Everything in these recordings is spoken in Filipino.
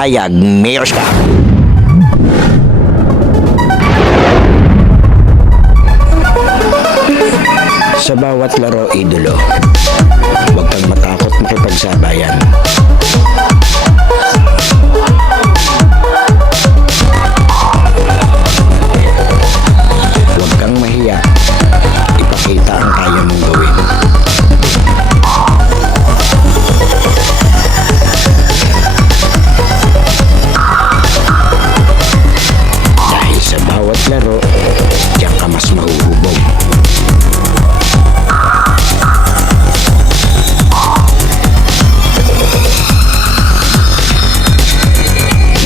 Panayag Mayor's Cup. Sa bawat laro, idolo, huwag kang matakot makipagsabayan. Huwag kang mahiya, ipakita ang kaya mong gawin. Dahil sa bawat laro, diyan ka mas mahuhubog.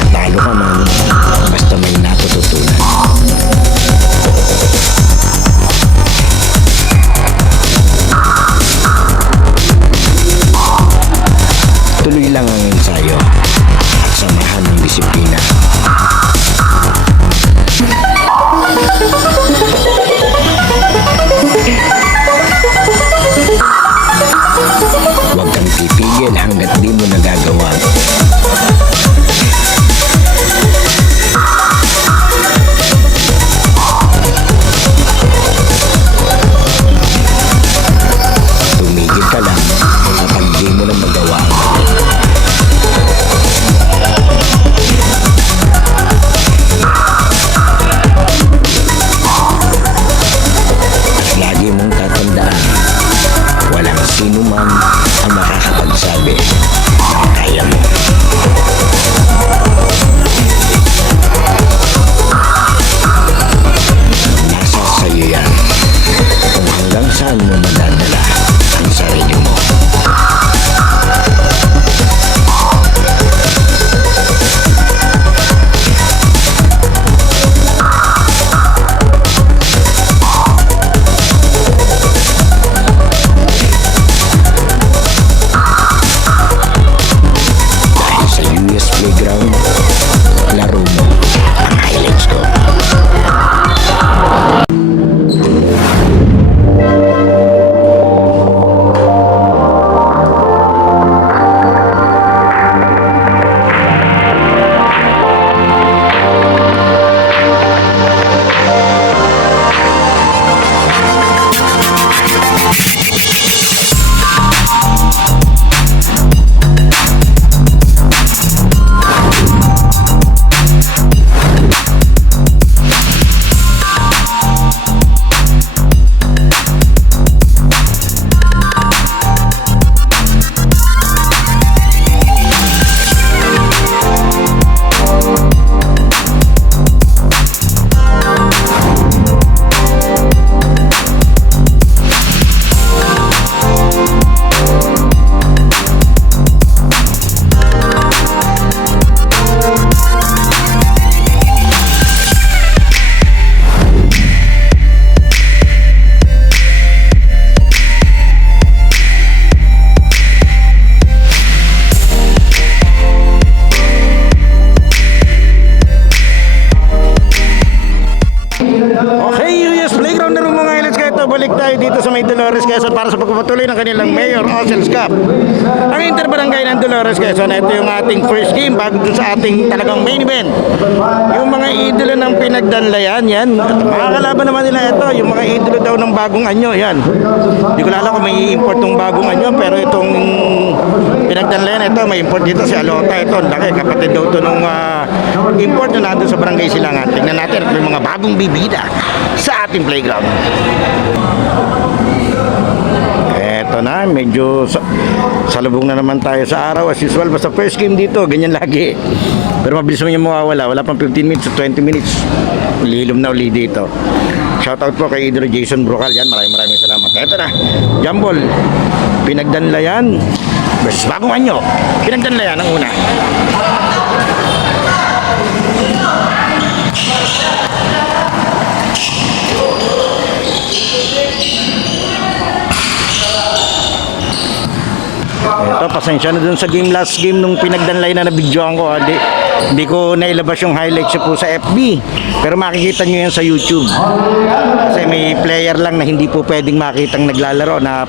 Natalo ka man, basta may natututunan. Tuloy lang ang ensayo at samahan ng disiplina. Huwag kang pipigil hanggat di mo nagagawa. Tumigil ka lang kapag di mo na magawa. At lagi mong tatandaan, walang sino man ang makakapagsabi na kaya mo. Nasa sayo yan kung hanggang saan mo madadala ang sarili mo. Dahil sa US Playground, laro mo ang highlights ko. Okay, US Playground na rin mga highlights kayo. Balik tayo dito sa may Dolores, Quezon para sa pagpapatuloy ng kanilang Mayor Ozels Cup. Ang Interbarangay ng Dolores, Quezon, ito yung ating first game bago dun sa ating talagang main event. Yung mga idolo ng pinagdanlayan, yan. Mga kalaban naman nila ito, yung mga idolo daw ng bagong anyo, yan. Hindi ko lala kung may import ng bagong anyo, pero itong pinagdanlayan ito, may import dito si Alota. Ito, laki, kapatid daw ito nung import na nandun sa Barangay Silangan. Tingnan natin, may mga bagong bibida sa ating playground. Eto na, medyo salubong na naman tayo sa araw as usual. Basta first game dito, ganyan lagi. Pero mabilis mo yung mawawala. Wala pang 15 minutes to 20 minutes. Lilom na uli dito. Shoutout po kay Idol Jason Brocal. Yan, maraming salamat. Eto na, Jambol. Pinagdanlayan versus bagong anyo. Pinagdanlayan ang una. Ito, pasensya na dun sa last game nung pinagdanlay na nabidyoan ko. Hindi ko nailabas yung highlights po sa FB. Pero makikita nyo yan sa YouTube. Kasi may player lang lang na hindi po pwedeng makitang naglalaro na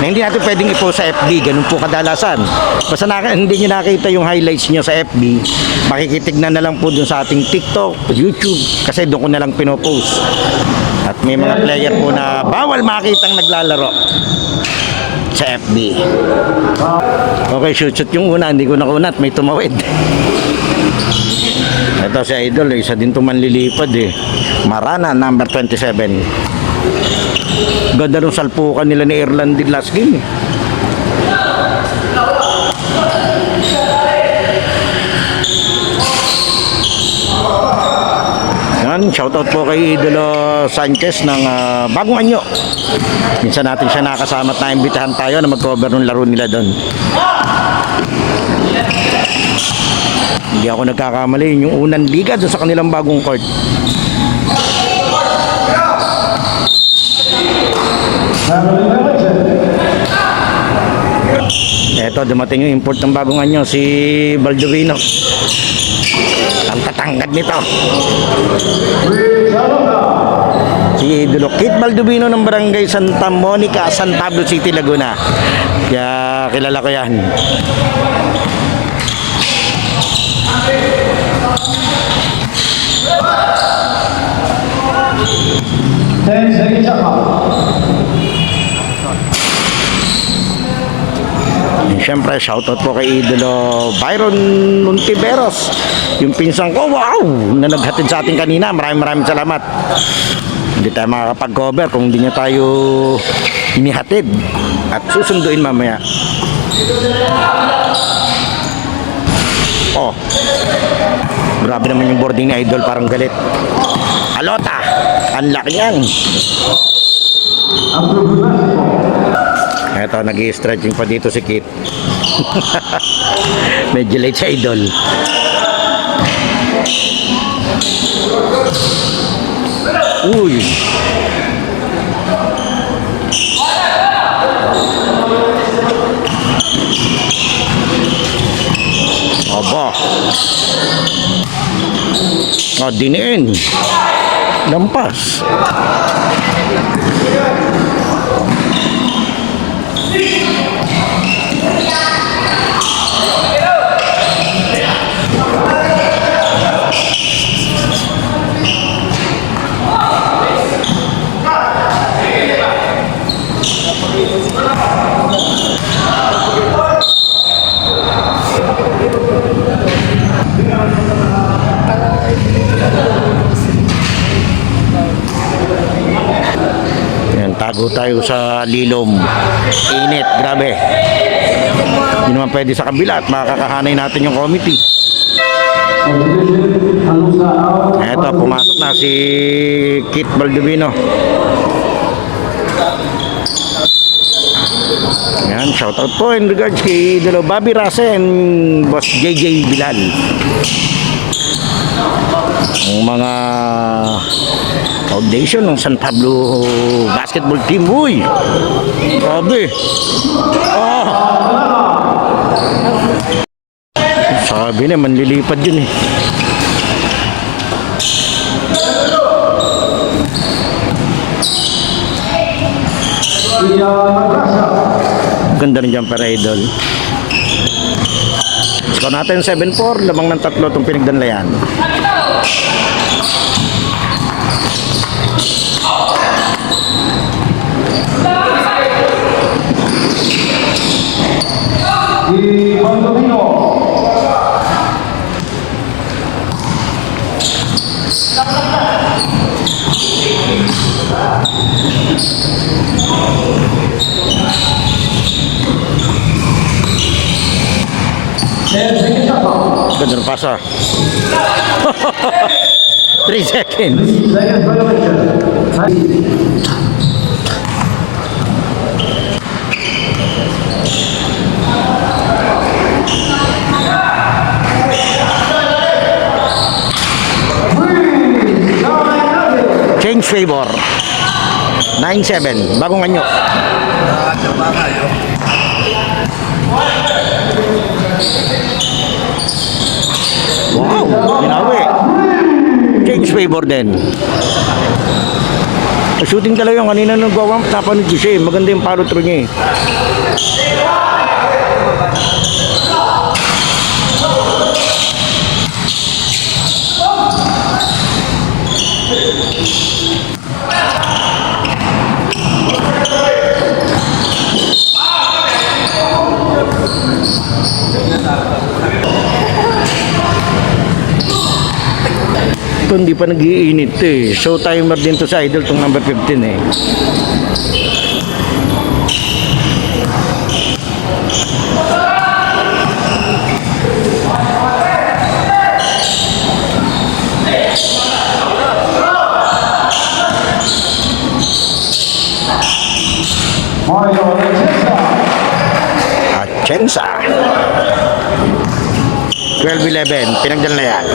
hindi natin pwedeng i-post sa FB, ganun po kadalasan. Basta hindi niyo nakita yung highlights niyo sa FB, makikitignan na lang po dun sa ating TikTok, YouTube, kasi doon ko na lang pinopost. At may mga player po na bawal makitang naglalaro sa FB. Okay, shoot yung una, hindi ko nakunat, may tumawid. Ito si Idol, isa din tumanlilipad eh. Marana, number 27. Ganda nung salpukan nila ni Ireland din last game eh. Yan, shoutout po kay Idolo Sanchez ng Bagong Anyo. Minsan natin siya nakasama at naimbitahan tayo na mag-cover ng laro nila doon. Hindi ako nagkakamali, yung unang liga doon sa kanilang bagong court. Eto, dumating yung import ng Bagong Anyo, si Baldovino. Ang tatangkad nito. Si Idolo Kit Baldovino ng Barangay Santa Monica, San Pablo City, Laguna. Kaya kilala ko yan. Siyempre, shoutout po kay Idolo Byron Montiveros, yung pinsang ko, wow, na naghatid sa atin kanina. Maraming salamat. Hindi tayo makakapag-cover kung hindi niya tayo inihatid at susunduin mamaya. Oh, grabe naman yung boarding ni Idol, parang galit. Alota, ang laki yan. Eto, nag-i-stretching pa dito si Kit. Medyo late sa Idol. Uy. Aba. Diniin. Lampas. Tago tayo sa lilom. Init, grabe. Hindi naman pwede sa kabila at makakahanay natin yung committee. Eto, pumasok na si Kit Baldovino. Yan, shoutout po in regards kay Idolo Bobby Rase and Boss JJ Bilal. Ang mga foundation ng San Pablo basketball team. Uy, grabe. Sabi na, manlilipad yun eh. Ganda rin dyan para Idol. Score natin 7-4, lamang ng 3 itong pinagdanlayan. Ganda ng pasa. 3 seconds. Change favor. 9-7. Bagong Anyo. Wow, ginawi. Change favor din. Shooting talaga yung kanina nung gawang napanood ko siya eh. Maganda yung follow through niya eh. Ito hindi pa nag-iinit eh. Show timer din to sa Idol tong number 15 eh. Atienza 12-11 pinagdala na yan.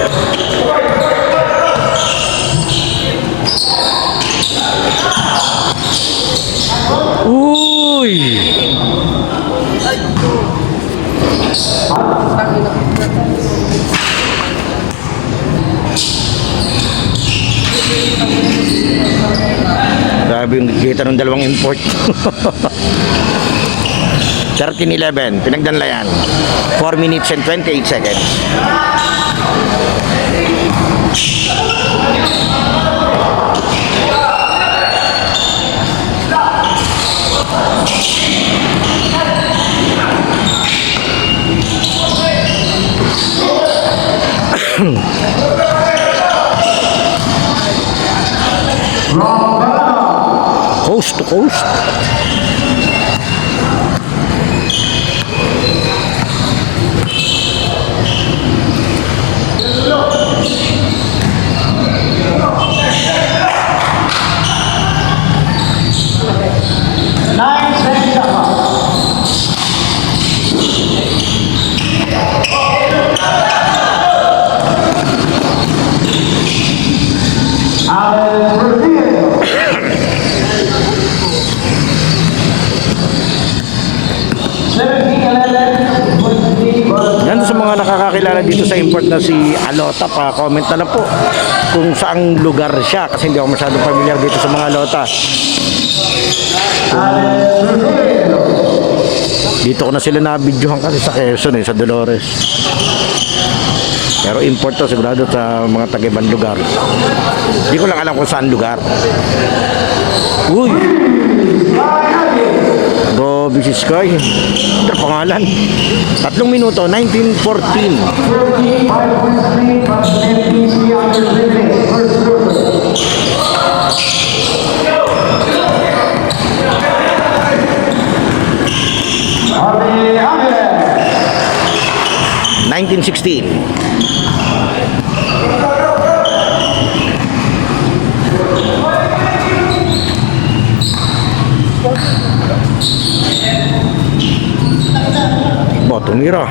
Uy! Grabe yung kita ng dalawang import. 13-11 pinagdanla yan. 4 minutes and 28 seconds. Coast to coast. Yan sa mga nakakakilala dito sa import na si Alota, pa-comment na lang po kung saang lugar siya kasi hindi ako masyadong familiar dito sa mga Alota. Dito ko na sila na-videohan kasi sa Quezon sa Dolores. Pero import to sigurado sa mga taga-ibang lugar. Hindi ko lang alam kung saan lugar. Uy! Robbie si Sky. Ito pangalan. 3 minuto, 19:14. Tumira.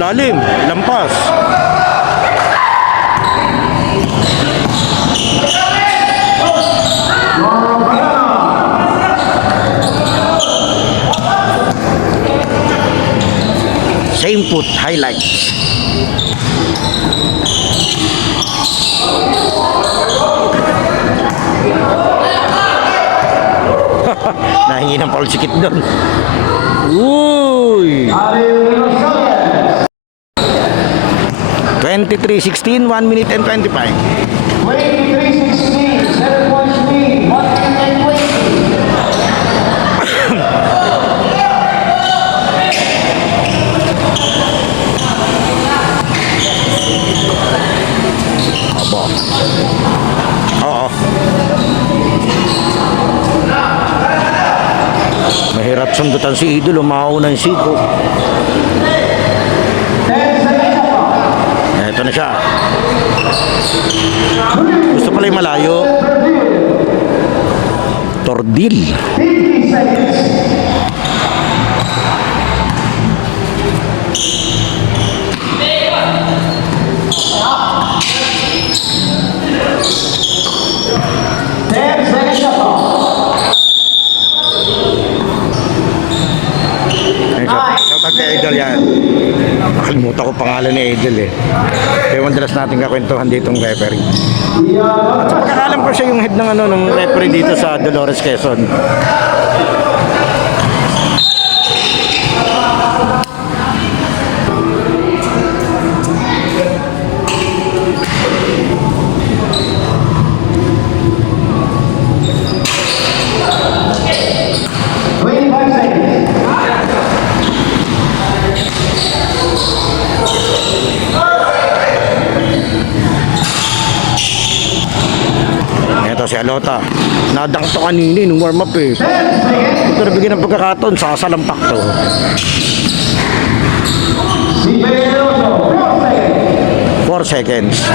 Lalim, lampas. Same put highlights. Nahingi ng foul sikit doon. Uy! 23-16, 1 minute and 25. 23-16, 7 points lead, 1 minute and 20. Aba. Oo. Mahirap sundutan si Idol, umauna yung siko. Ito na siya. Gusto pala yung malayo. Tordil. 50 seconds. Shoutout kay Idol yan. Nakalimutan ko pangalan ni Idol eh. Kaya madalas natin kakwentuhan ditong referee. At sa pagkakalam ko siya yung head ng referee dito sa Dolores, Quezon. Ito si Alota. Nadang to kanini nung warm up eh. Ito nabigyan ng pagkakataon, sasalampak to. Four seconds.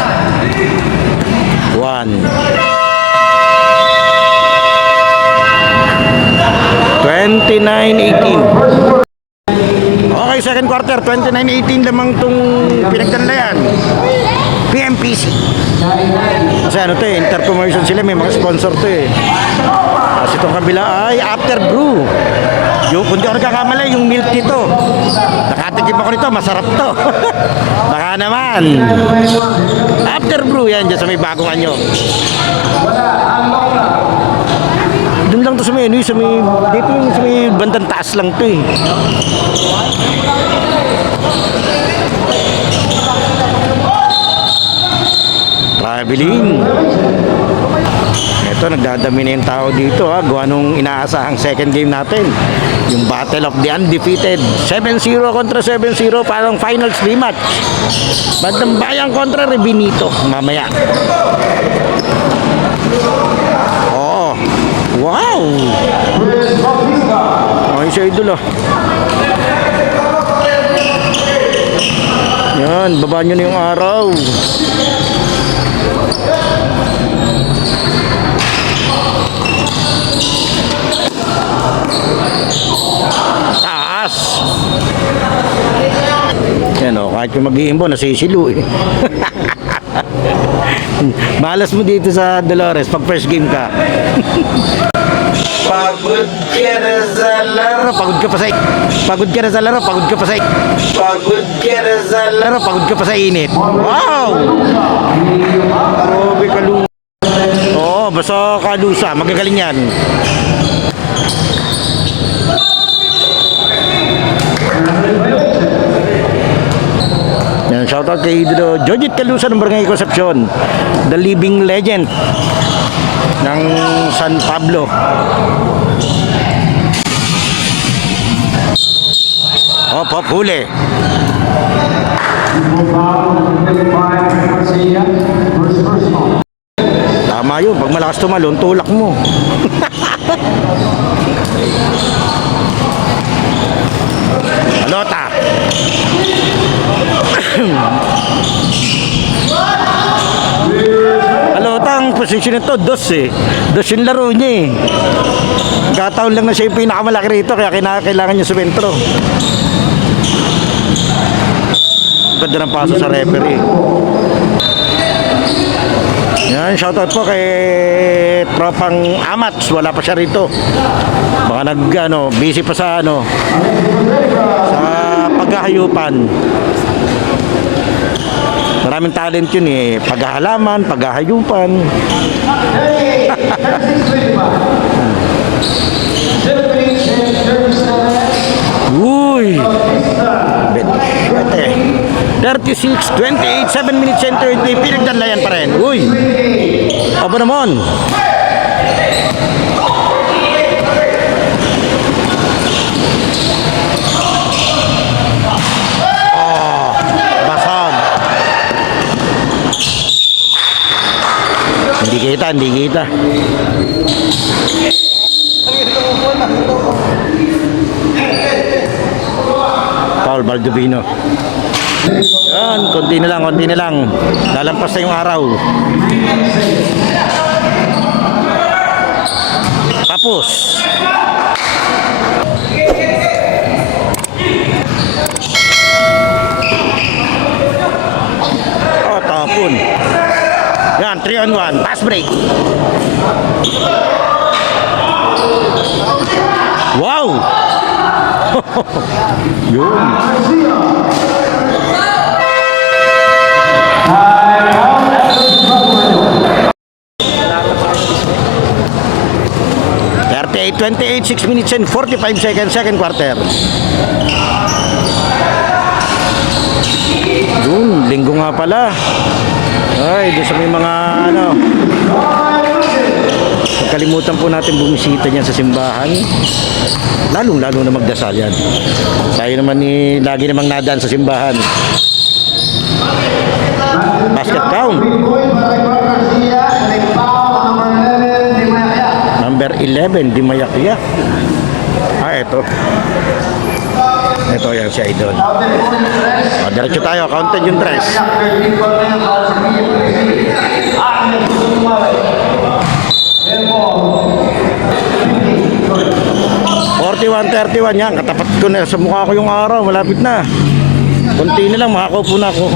1. 29-18. Okay, second quarter, 29-18 lamang itong pinagdanlayan. PMPC. Kasi ano to eh, intercommercial sila, may mga sponsor to eh. Kasi itong kabila ay After Brew. Yung, kung di ako nagkakamali, yung milk nito. Nakatikim ako nito, masarap to. Baka naman. After Brew yan, dyan sa may bagong anyo. Doon lang to sa may, dito yung sa may bandang taas lang to eh. Traveling. Ito, nagdadami na yung tao dito ha. Gawa nung inaasahang second game natin. Yung Battle of the Undefeated. 7-0 kontra 7-0. Parang finals rematch. Bandang Bayang kontra Rebinito. Mamaya. Oh. Wow. Ay, siya idol ah. Yan, baba nyo na yung araw. Taas. Yan o, kahit yung mag-iimbo, nasisilu eh. Malas mo dito sa Dolores pag first game ka. Pagod ka na sa laro, pagod ka pa sa pagod ka na sa laro, pagod ka pa sa pagod ka na sa laro, pagod ka pa sa init. Wow! Grabe kalusa. Oo, basta kalusa, magagaling yan. Yan, shoutout kay Jojit Calusa ng Barangay Concepcion, the living legend ng San Pablo. Hop, huli. Tama yun, pag malakas tumalon, tulak mo. Alota. Alota, ang posisyon nito, dos eh. Dos yung laro niya eh. Kataon lang na siya yung pinakamalaki rito, kaya kailangan niya sumentro. Ganda ng paso sa referee. Yan, shoutout po kay tropang Amats, wala pa siya rito. Baka busy pa sa sa paghahayupan. Maraming talent yun eh, paghahalaman, paghahayupan. Uy! 36, 28, 7 minutes and 30, pinagdanlayan pa rin. Uy! Aba naman! Oh, basag. Hindi kita. Paul Baldovino. Yan, konti na lang. Lalampas na yung araw. Tapos. Oh, tapon. Yan, 3-on-1. Pass break. Wow! Yun. Thirty-eight, 28, 6 minutes and 45 seconds, second quarter. Yun, linggo nga pala. Ay, doon sa may mga ano. Pagkalimutan po natin bumisita niyan sa simbahan. Lalong-lalo na magdasal yan. Tayo naman lagi namang nadaan sa simbahan. Basket count. Number 11, Di Mayakya. Ito. Ito yan si Idol. Diretso tayo, counted yung tres. 41-31 yan, katapat ko na sa mukha ko yung araw, malapit na. Kunti na lang, makakaupo na ako.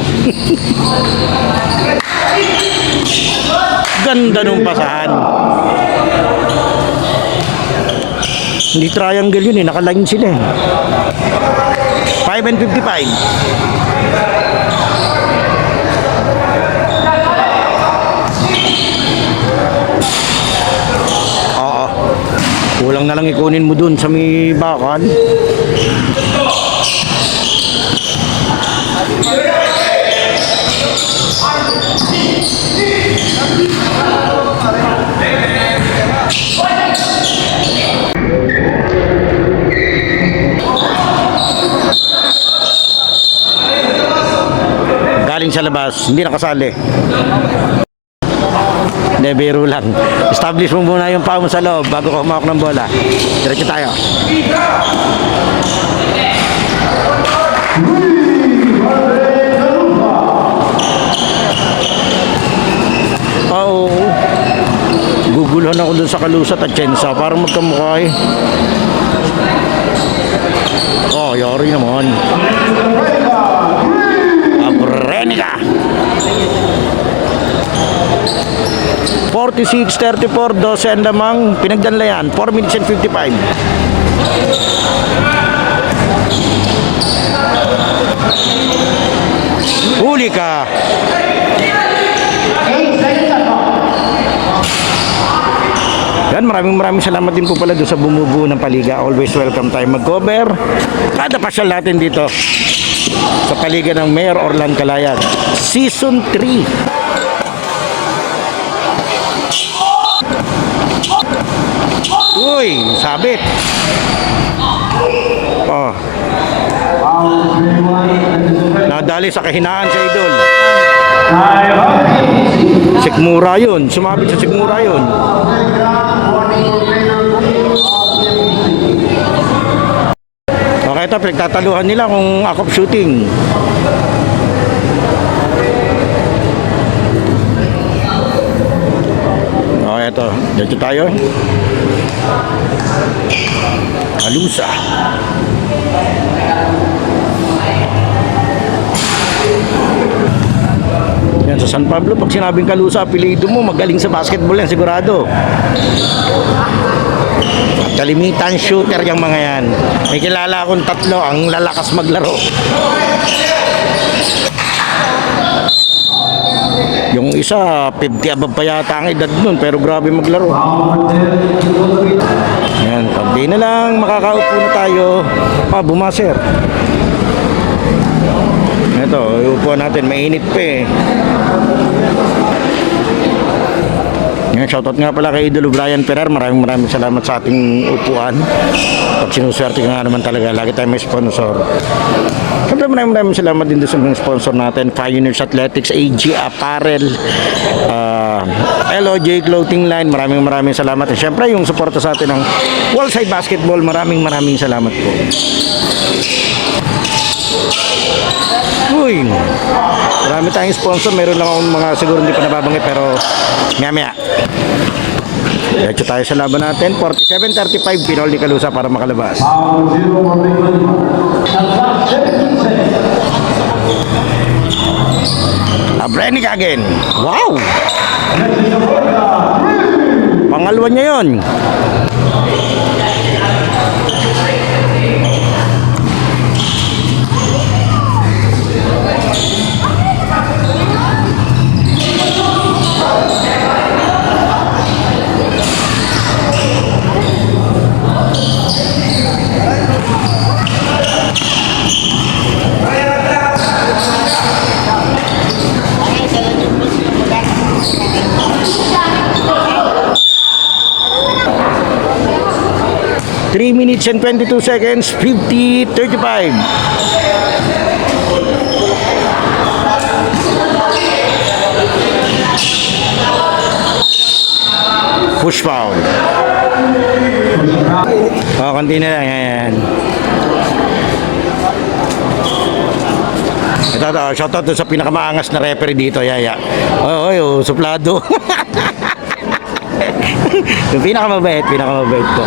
Ganda nung pasahan. Hindi triangle yun eh, nakaline sila eh. 5 and 55. Kulang na lang ikunin mo dun sa may bakan. Galing sa labas, hindi nakasali. Hindi, biro lang. Establish mo muna yung paa mo sa loob bago ka humawak ng bola. Diretso tayo. Oo. Guguluhan ako dun sa Kalusat at Chensa. Parang magkamukha eh. Oh, yari naman. Abrenica. 46-34, 12 and lamang, pinagdanlayan, 4 minutes and 55. Huli ka. Yan, maraming salamat din po pala doon sa bumubuo ng Paliga. Always welcome tayo mag-cover. Kada pasyal natin dito sa Paliga ng Mayor Orlan Calayan. Season 3. Uy, sabit. Oh. Nadali sa kahinaan sa Idol. Sikmura yun. Sumabit sa Sikmura yun. Okay, ito pinagtataluhan nila kung akop shooting. Okay, ito. Dito tayo. Kalusa. Yan sa San Pablo, pag sinabing Kalusa, apelido mo, magaling sa basketball yan, sigurado. Kalimitan shooter yung mga yan. May kilala akong 3, ang lalakas maglaro. Yung isa, 50 above pa yata ang edad nun, pero grabe maglaro. Yan, pagdi na lang, makakaupo na tayo. Bumaser. Ito, upuan natin, mainit pa eh. Yan, shoutout nga pala kay Idol Brian Ferrer. Maraming salamat sa ating upuan. Pag sinuswerte ka nga naman talaga, lagi tayo may sponsor. Siyempre maraming salamat din sa mga sponsor natin. Pioneers Athletics, AG Apparel, LOJ Clothing Line. Maraming salamat. At siyempre yung suporta sa atin ng Wallside Basketball. Maraming salamat po. Uy, marami tayong sponsor. Meron lang akong mga siguro hindi pa nababanggit, pero maya. Diretso tayo sa laban natin. 47-35, Pinol ni Kalusa para makalabas. Abrenica again. Wow! Pangalawa niya yun. minutes and 22 seconds, 50-35. Push foul. Konti na lang. Ayan. Ito, shoutout doon sa pinakamaangas na referee dito, Yaya. Suplado. Yung pinakamabait to.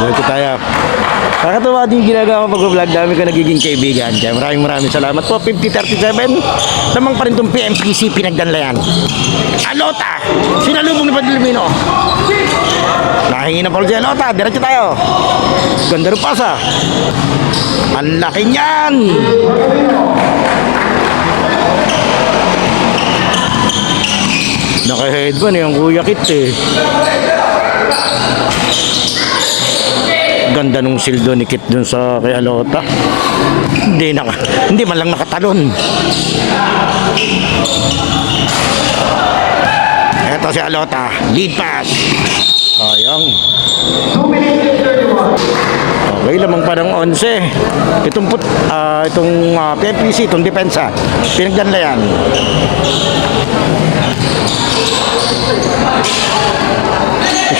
Dito tayo. Nakakatawa din ginagawa ko pag-vlog. Dami ko nagiging kaibigan. Kaya maraming salamat po. 50-37. Namang pa rin itong PMPC pinagdanlayan. Alota! Sinalubong ni Padilmino. Nahingi na Paul si Alota. Diretso tayo. Ganda rin pasa. Ang laki niyan! Naka-headband yung Kuya Kit eh. Ganda nung sildo ni Kit dun sa kay Alota. Hindi man lang nakatalon. Eto si Alota, lead pass. Sayang. Okay, lamang pa ng 11. Itong PMPC, itong depensa. Pinagdanlayan.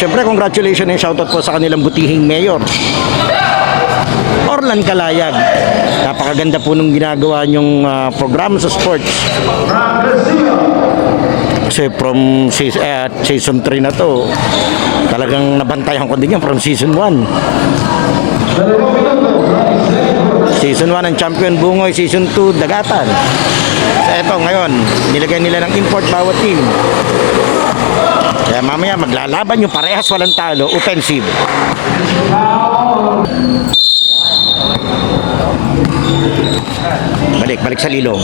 Siyempre, congratulations and shoutout po sa kanilang butihing mayor, Orlan Calayag. Napakaganda po nung ginagawa niyong program sa sports. Kasi from season 3 na to, talagang nabantayan ko din yan from season 1. Season 1 ang champion Bungoy, season 2 Dagatan. So eto ngayon, nilagay nila ng import bawat team. Kaya mamaya maglalaban yung parehas walang talo, offensive. Balik sa lilong.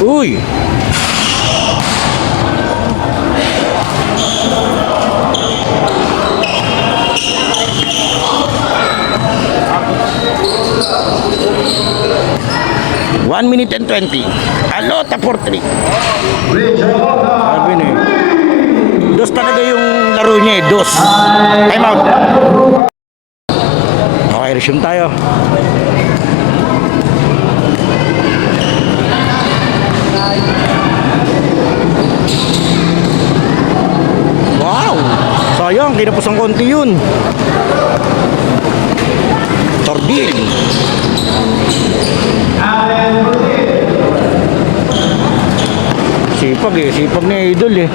Uy! One minute and 20. Alota for 3. Sabi na eh. Dos talaga yung laro niya eh. Dos. Time out. Okay, resume tayo. Wow! Sayang, kinapos ang konti yun. Tordil. Sipag ni Idol eh.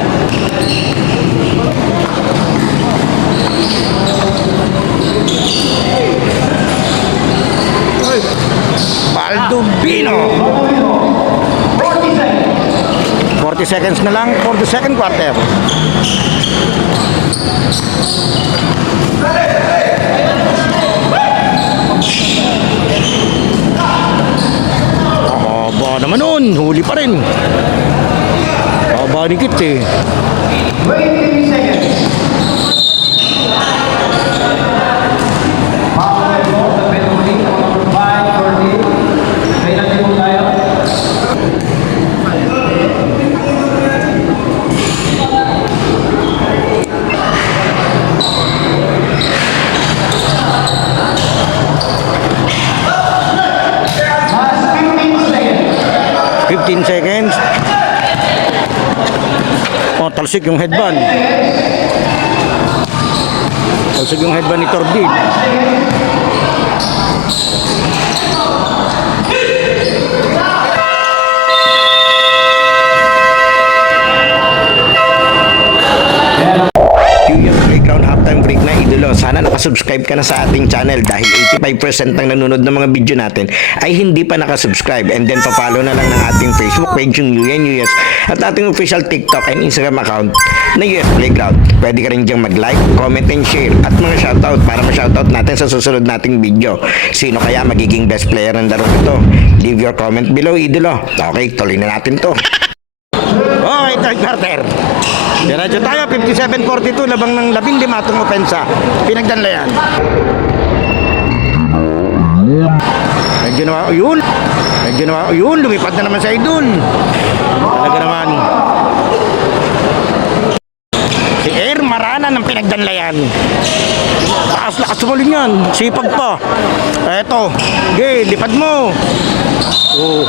Baldubino. 40 seconds na lang for the second quarter. Aba naman nun, huli pa rin. Aba ni Kit eh. 23 seconds. Seconds. Oh, talsik yung headband. Talsik yung headband ni Tordil. Playground halftime break na idolo. Sana nakasubscribe ka na sa ating channel dahil 85% ng nanonood ng mga video natin ay hindi pa nakasubscribe, and then papalo na lang ng ating Facebook page yung UNUS at ating official TikTok and Instagram account na US Playground. Pwede ka rin diyang mag-like, comment and share at mga shoutout para ma-shoutout natin sa susunod nating video. Sino kaya magiging best player ng laro ito? Leave your comment below idolo. Okay, tuloy na natin to. Okay, third quarter. Diretso tayo, 57-42, labang ng 15 atong opensa. Pinagdanlayan. May ginawa, yun. May ginawa, yun. Lumipad na naman sa idol. Talaga naman. Si Air Marana ng pinagdanlayan. Lakas tumulong yan. Sipag pa. Eto. Okay, lipad mo. Oh.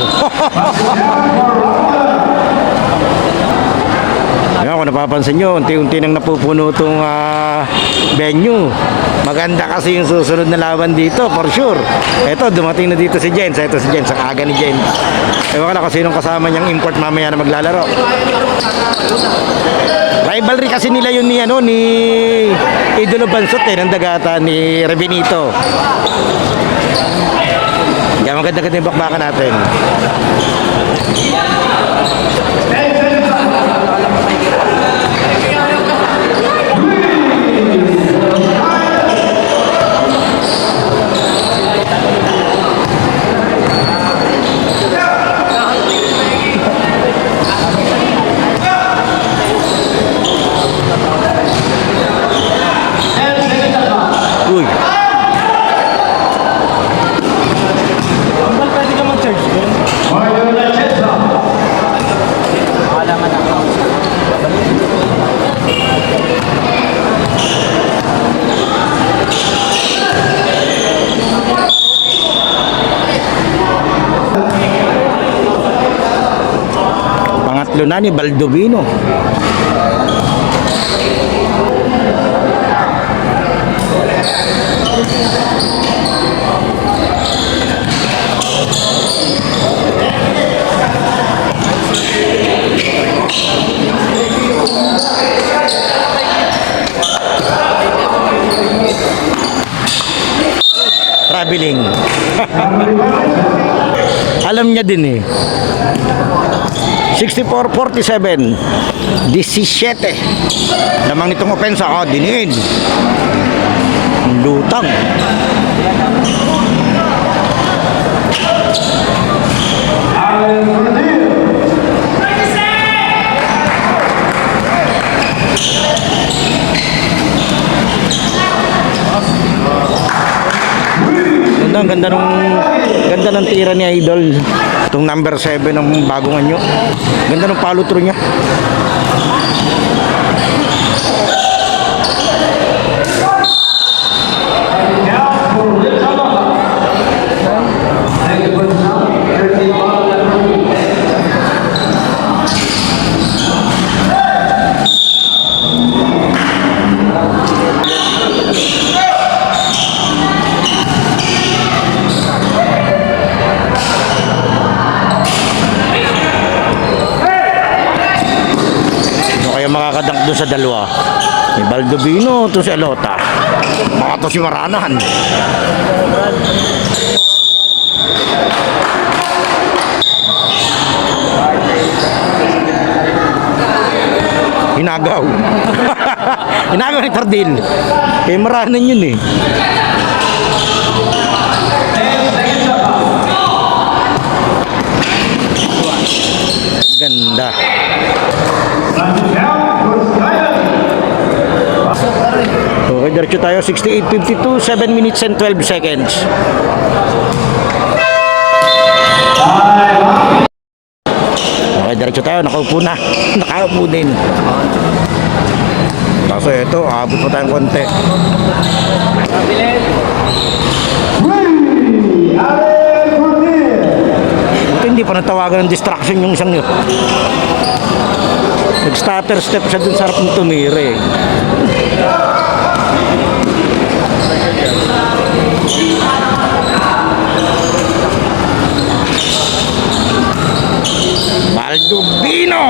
Ayan, kung napapansin nyo, unti-unti nang napupuno itong venue. Maganda kasi yung susunod na laban dito, for sure. Eto, dumating na dito si Jens. Eto si Jens, ang aga ni Jens. Ewan ko lang kung sinong kasama niyang import mamaya na maglalaro. Rivalry kasi nila yun ni, ni Idolo Bansot ng Dagata, ni Rebenito. Kaya maganda-ganda yung bakbakan natin. Uy. Pwede ka mag-charge doon? Pangatlo na ni Baldovino. Traveling. Alam niya din eh. 64-47. 17. Lamang itong opensa. Diniin. Lutang. Ganda ng tira ni Idol. Itong number 7 ng bagong anyo. Ganda ng follow through niya. Makakadank doon sa dalawa. Si Baldovino, to si Alota. Baka to si Maranahan. Hinagaw. Hinagaw ni Tardil. Kaya Maranan yun eh. Ganda. Okay, diretso tayo. 68-52, 7 minutes and 12 seconds. Okay, diretso tayo. Nakaupo na. Nakaupo din. Kaso ito, abot pa tayong konti. Ito, hindi pa natawagan ng distraction yung isang yun. Nag-stutter step siya dun sa harap ng tumire. Baldovino!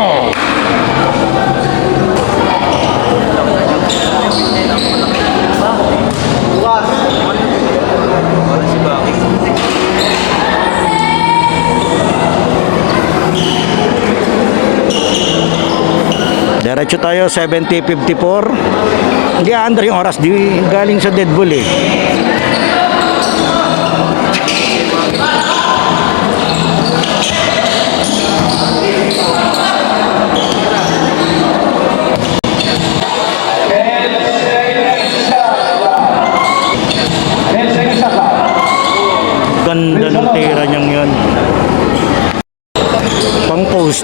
Diretso tayo, 70-54. Hindi aandar yung oras, di galing sa Dead Bull eh.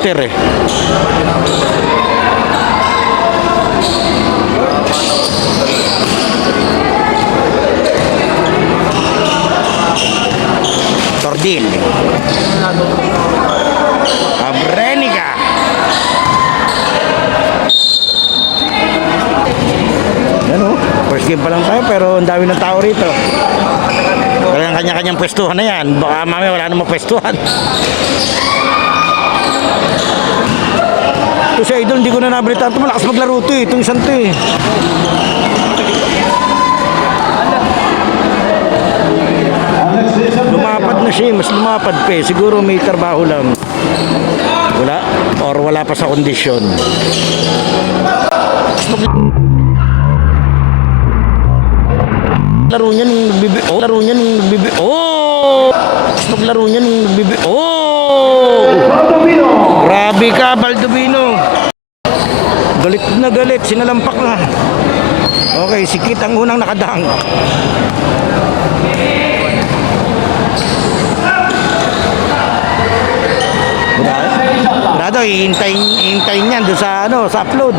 poster eh. Tordil. Abrenica. Ano? First game pa lang tayo pero ang dami ng tao rito. Kaya kanya-kanyang pwestuhan na yan. Baka mamaya wala namang pwestuhan. Ito si Idol, hindi ko na nabalita. Ito malakas maglaro ito eh. Itong isang ito eh. Lumapad na siya, mas lumapad pa eh. Siguro may trabaho lang. Wala? Or wala pa sa kondisyon. Laro niya nung nagbibi... Oh! Laro niya nung nagbibi... Oh! Maglaro niya nung nagbibi... Oh! Grabe ka, Baldovino. Galit na galit, sinalampak na. Okay, si Kit ang unang nakadang. Brado, hihintayin niyan doon sa, ano, sa upload.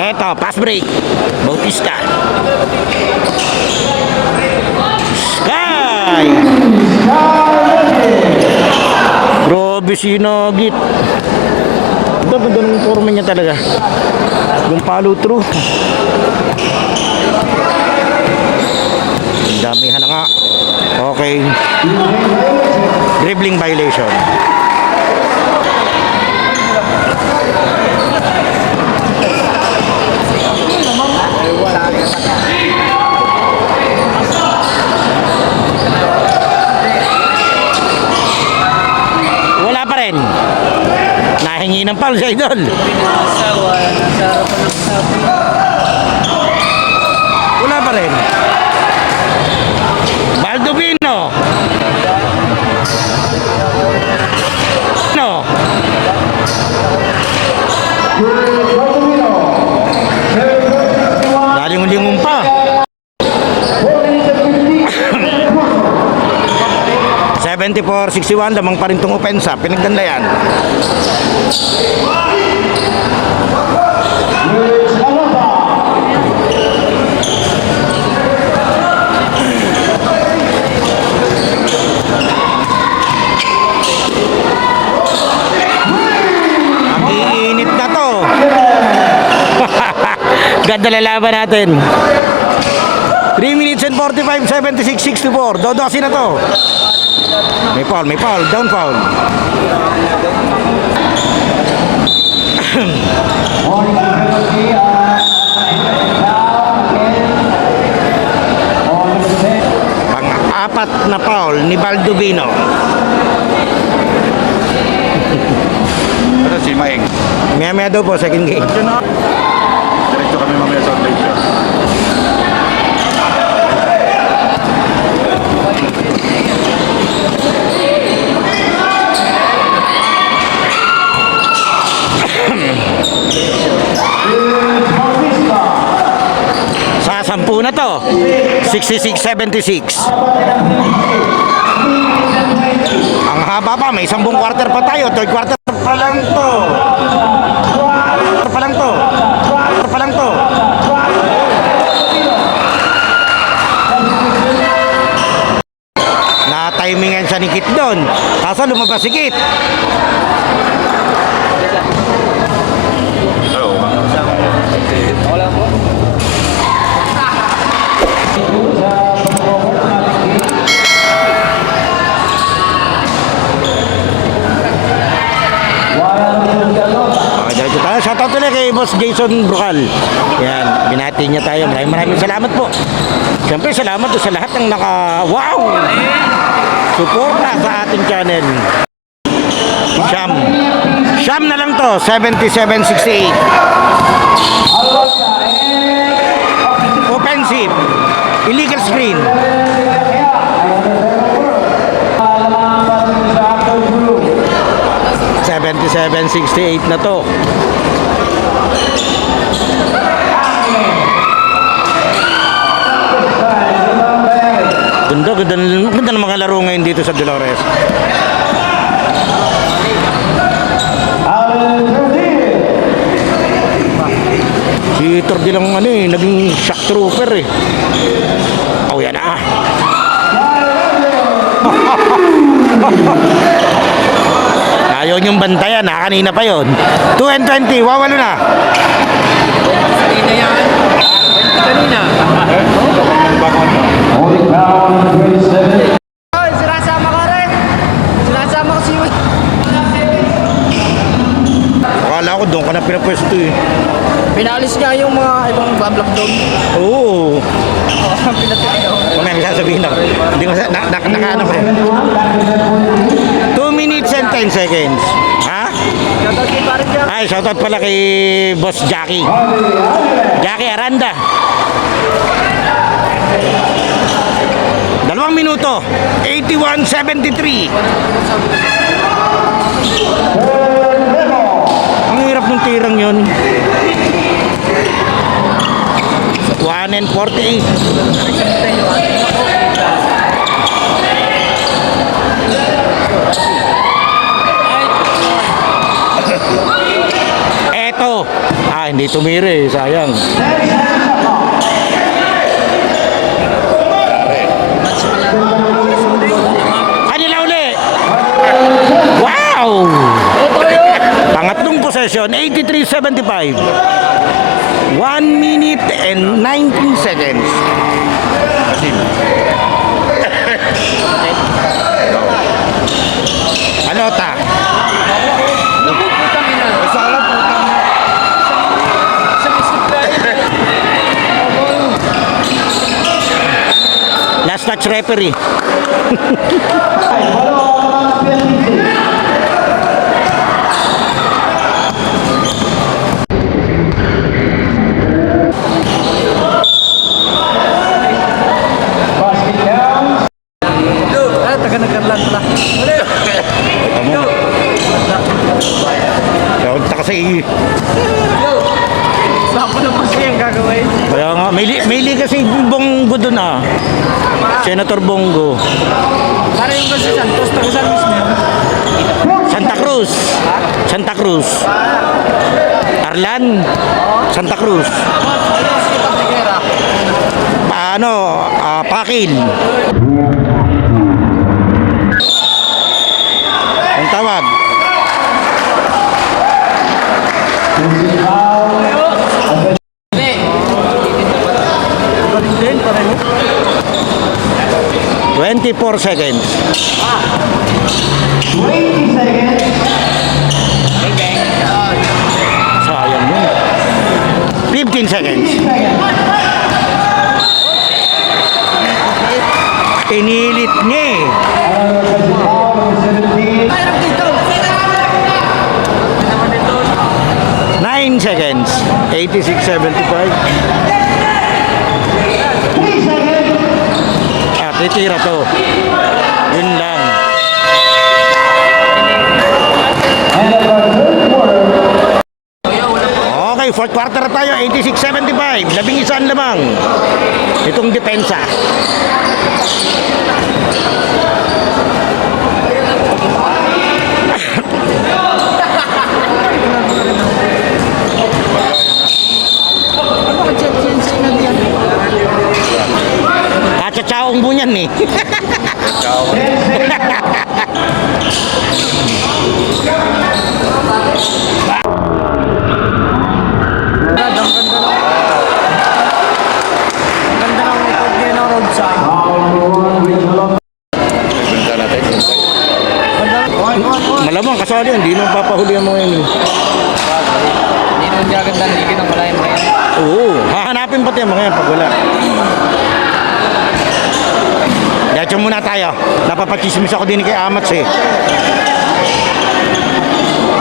Eto, pass break. Bautista. Sky! Grabe sinagit. Ito, ganda ng forma niya talaga. Yung follow through. Damihan na nga. Okay. Dribbling violation. Wala pa rin. Nahingi ng foul si Idol. Wala pa rin. Baldovino. No. Dalingon-lingon pa. 74-61, lamang pa rin itong opensa. Pinagdanda yan. Ang iinit na to. Ganda lalaban natin. 3 minutes and 45, 76-64. Dodosi na to. May foul, down foul. Pang-apat na foul ni Baldovino. Ano si Maeng? Maya-maya daw po, second game. Diretso kami mamaya sa Malaysia. Sa 10 na to, 66-76. Ang haba pa, may 10 quarter pa tayo. Third quarter pa lang to. Na-timingan siya ni Kit doon. Kaso lumabas si Kit. Shoutout tuloy kay Boss Jason Brucal. Yan, binati niya tayo. Maraming salamat po. Siyempre, salamat sa lahat ng suporta sa ating channel. Siyam na lang to, 77-68. Offensive. Illegal screen. $77-68 na to. Ganda ng mga laro ngayon dito sa Dolores. Aviator din lang ano eh, naging shock trooper eh. Oh, yan ah. Ayaw niyong bantayan ha, kanina pa yon. 2 and 20, wawalo na. Kanina yan. Kanina. Ay, sinasama ko rin. Sinasama ko si Akala ko doon ka na pinapwesto eh. Pinalis nga yung mga ibang bablak doon. Oo. Pinatik daw. Mamaya may sasabihin ako. Hindi ko nakaano ko. 2 minutes and 10 seconds. Ha? Shoutout kay Paring Jack. Ay, shoutout pala kay Boss Jackie. Jackie Aranda. 2 minuto. 81.73. Ang hirap ng tirang yun. 1 and 48. Eto. Hindi tumire. Sayang. Kanila uli. Wow! Pangatlong possession, 83-75. 1 minute and 19 seconds. Ano ta? Last touch referee. Taga nagkarlan pala. Punta kasi. Saan na kasi yung gagawin? Kaya nga, may liga si Bongo dun ah. Senator Bongo. Para yung kasi Santos, taga San mismo yun. Santa Cruz. Santa Cruz. Arlan. Santa Cruz. Paano? Pakil. Ang tawag. Din, pareho. 24 seconds. 20 seconds. Sayang yun. 15 seconds. Pinilit niya eh. Mayroon dito. 9 seconds. 86.75. Titira to. Yun lang. Okay, fourth quarter na tayo. 86.75. 11 lamang. Itong depensa. Kacatsaong mo niyan eh. Malamang kasali yan, hindi nang papahuli ang mga yun eh. Hindi naman gaganda, hindi ka nang malayan mo yan. Oo, hahanapin pati ang mga yan pag wala. Diretso muna tayo. Napapachismis ako din kay Amats eh.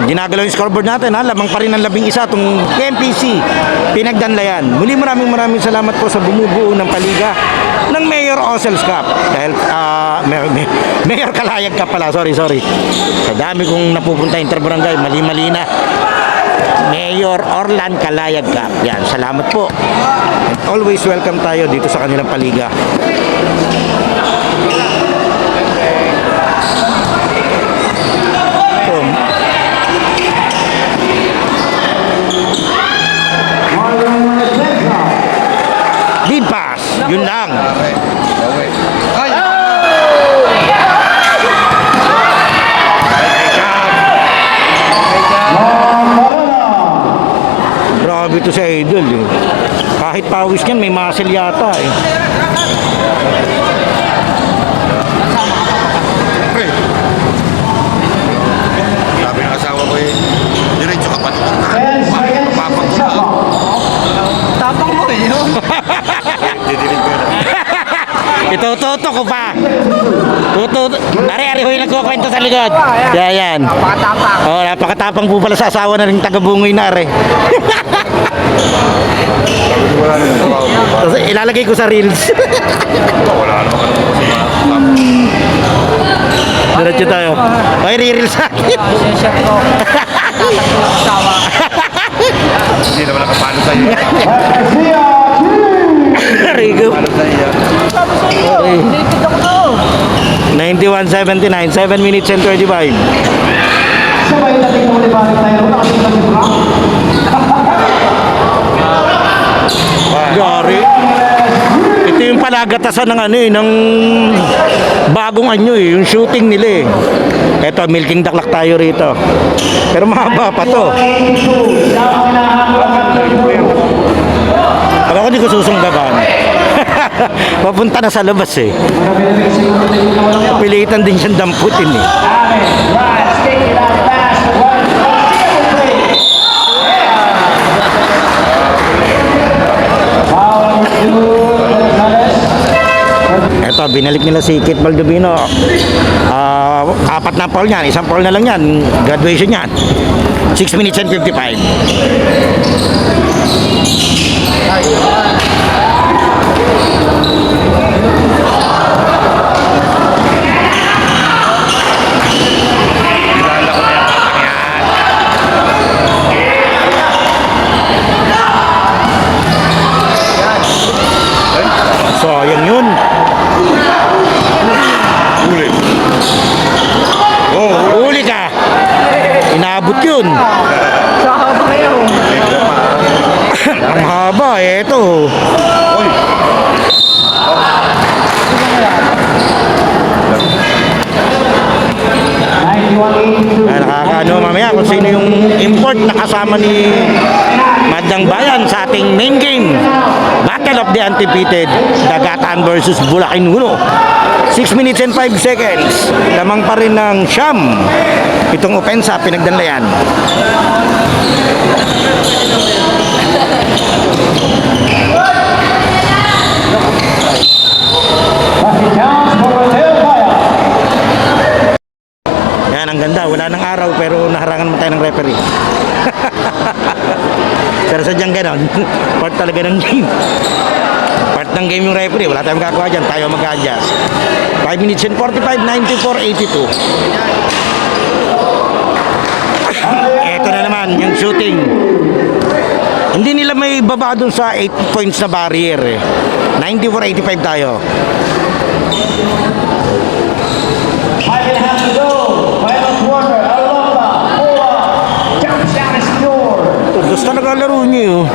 Ginagalaw yung scoreboard natin ha. Lamang pa rin ang 11 itong KMPC Pinagdanlayan. Muli maraming salamat po sa bumubuo ng paliga ng Mayor Osels Cup. Dahil Mayor Kalayag Cup pala. Sorry. Sa dami kong napupunta interbarangay, mali na. Mayor Orlan Kalayag Cup. Yan, salamat po. And always welcome tayo dito sa kanilang paliga. Yun lang. Okay. Okay. Ay! Grabe to si Idol eh. Kahit pawis niyan, may muscle yata eh. Pre. Sabi ng asawa ko eh, diretso ka pa naman na. Papapag ko na. Tapang mo eh, yun. Didilig ko yun. Itututo ko pa. Tututo. Ari-ari huy nagkukwento sa likod. Yan. Napakatapang. Oh, napakatapang po pala sa asawa na rin taga-bungoy na rin. Wala na yung trabaho mo. Tapos ilalagay ko sa reels. Wala naman ka naman kasi Diretso tayo. Ay, re-reels sa akin. Chef ko. Asawa. Hindi naman nakapalo sa'yo. Rigo. Palo sa'yo. Okay. 91.79, 7 minutes and 35. Sabay natin ng ulibalik tayo. Nakatingnan yung rock. Gari. Ito yung palagatasan ng ano eh, ng bagong anyo eh, yung shooting nila eh. Eto, milking daklak tayo rito. Pero mahaba pa to. Alam ko di ko susunggaban. Papunta na sa labas eh. Pilitan din siyang damputin eh. Eto, binalik nila si Kit Baldovino. Apat na foul niyan, isang foul na lang yan. Graduation niyan. 6 minutes and 55. Kilala ko na yung batang yan. So, yan yun. Uli. Oh, Uli ka. Inaabot yun. Saka ba kayo? Ang haba, eto. Uy. Nakakaano mamaya kung sino yung import na kasama ni Madang Bayan sa ating main game. Battle of the Undefeated, Dagatan versus Bulacan 1. 6 minutes and 5 seconds. Lamang pa rin ng Siyam. Itong opensa, pinagdanlayan. Yan, ang ganda. Wala nang araw pero naharangan mo tayo ng referee. Pero sadyang ganon. Part talaga ng game. Part ng game yung referee. Wala tayong magagawa dyan. Tayo mag-adjust. 5 minutes and 45, 94, 82. Eto na naman, yung shooting. Hindi nila may baba dun sa 8 points na barrier eh. 94-85 tayo. 5.5 to go. Final quarter. Alonda. Bola. Jump shot is scored. Tudos talaga laro niyo.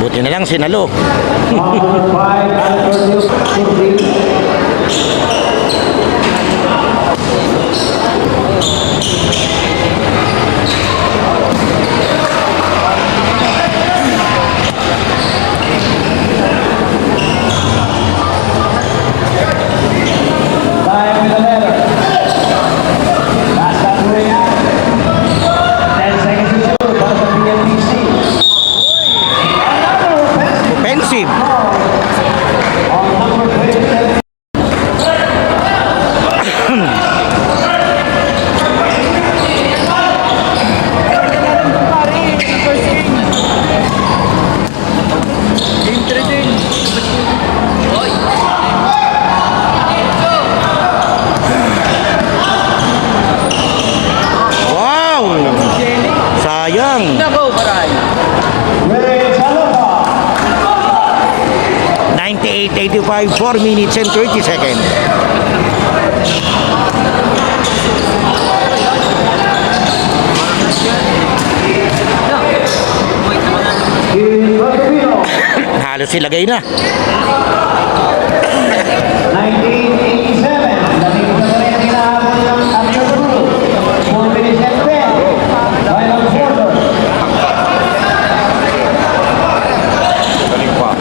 Buti na lang sinalo. Number 5. Time with the letter. Last shot to react. 10 seconds to shoot. Para sa PNPC. Another offensive Offensive. on number 27. Wow! Sayang. Nako, maray. Ray Salapa. 98-85, 4 minutes and 30 seconds. halos silagay na. 1987. Dating sa rin hinahabol ng Amir Guru. 4 minutes and 10. Final quarter. Galing pa.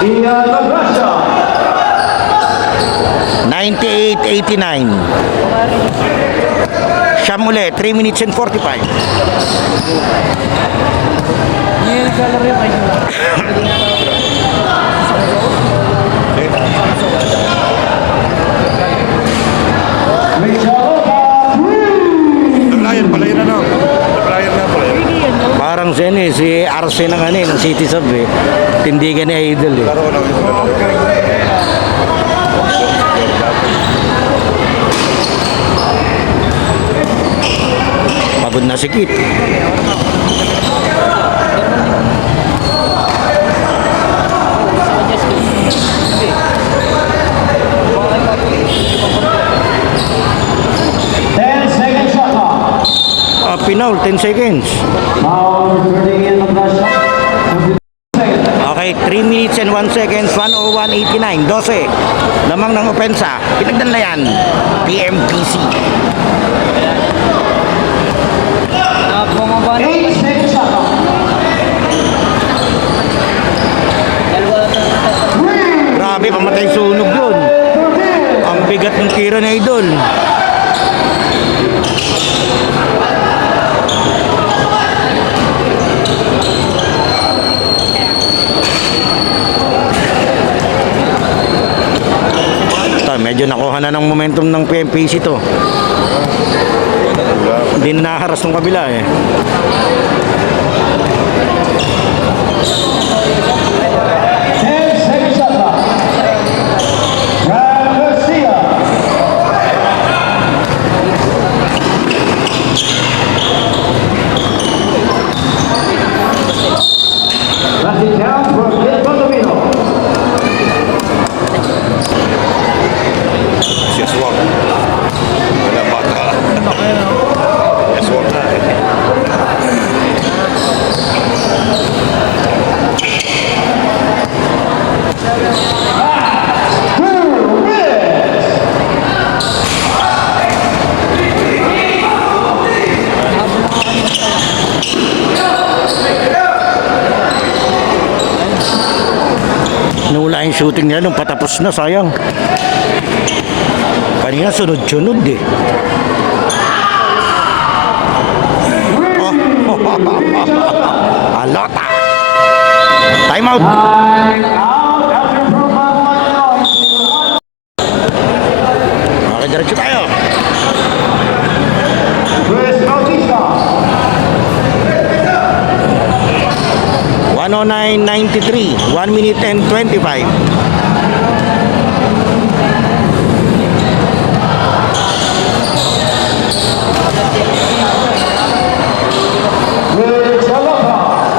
Ian Lagrasha. 98-89. Siyam ulit, 3 minutes and 45. Naglayan pala yun ano. Naglayan nga pala yun. Parang si Arce ng ng City Sub eh. Tindigan ni Idol eh. Laro lang yun. Pagod na si Kit. Pinaul, 10 seconds. Now returning in Lagrasha. Okay, 3 minutes and 1 seconds, 1:01:89, 12. Lamang ng opensa. Pinagdan na yan. PMPC. Bumaba na. 8 seconds shot clock. Grabe, pamatay sunog yun. Ang bigat ng tira na Idol. Medyo nakuha na ng momentum ng PMPC to. Hindi na naharas ng kabila eh. Second shot clock. Brad Garcia. That's it down for Gil Condomino. Yes, walk. Wala bata. Yes, walk na eh. Nawala yung shooting nila nung patapos na, sayang. Kanina sunod-sunod eh. Alota! Time out! Time out after proof of Okay, diretso tayo. Chris Bautista. 1:09:93, 1 minute and 25.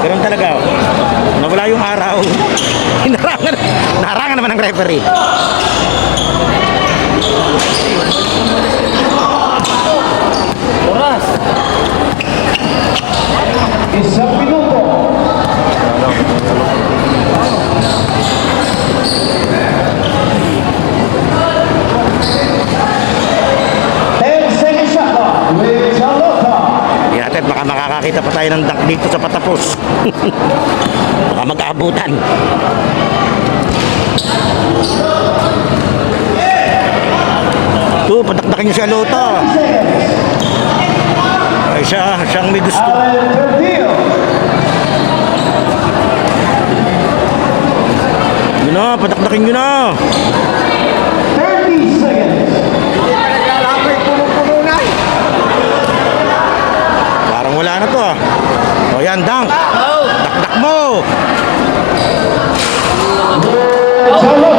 Ganun talaga. Nawala yung araw. Naharangan naman ng referee. Oras. Isang minuto. Second shot clock with Charlotta. Hindi natin, baka makakakita pa tayo ng dunk dito sa patapos. Baka mag-aabutan. Ito, patakdakin niyo si Alota. Ay, siyang may gusto. Alan Perdio. Yun na, patakdakin nyo na. 30 seconds. Parang wala na to ah. O yan, dunk. Dakdak mo. Charlotta.